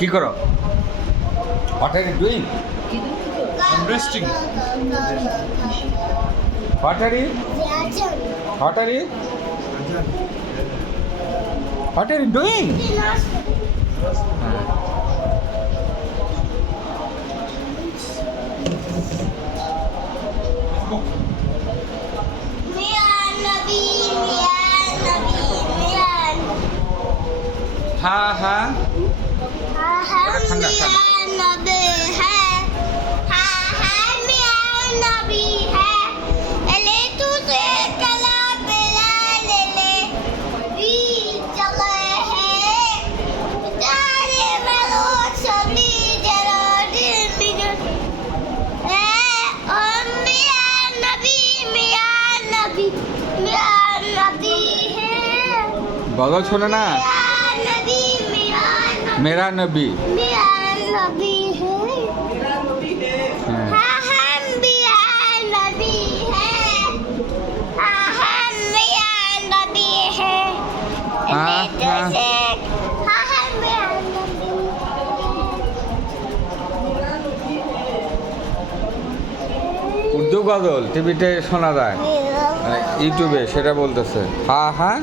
কি করো? What are you doing? I'm resting. What are you? What are you? What are you doing? हाँ हाँ ठंडा ठंडा बोलो छोड़ो ना मेरा नबी উর্দু গজল টিভিতে শোনা যায় ইউটিউবে সেটা বলতেছে হ্যাঁ হ্যাঁ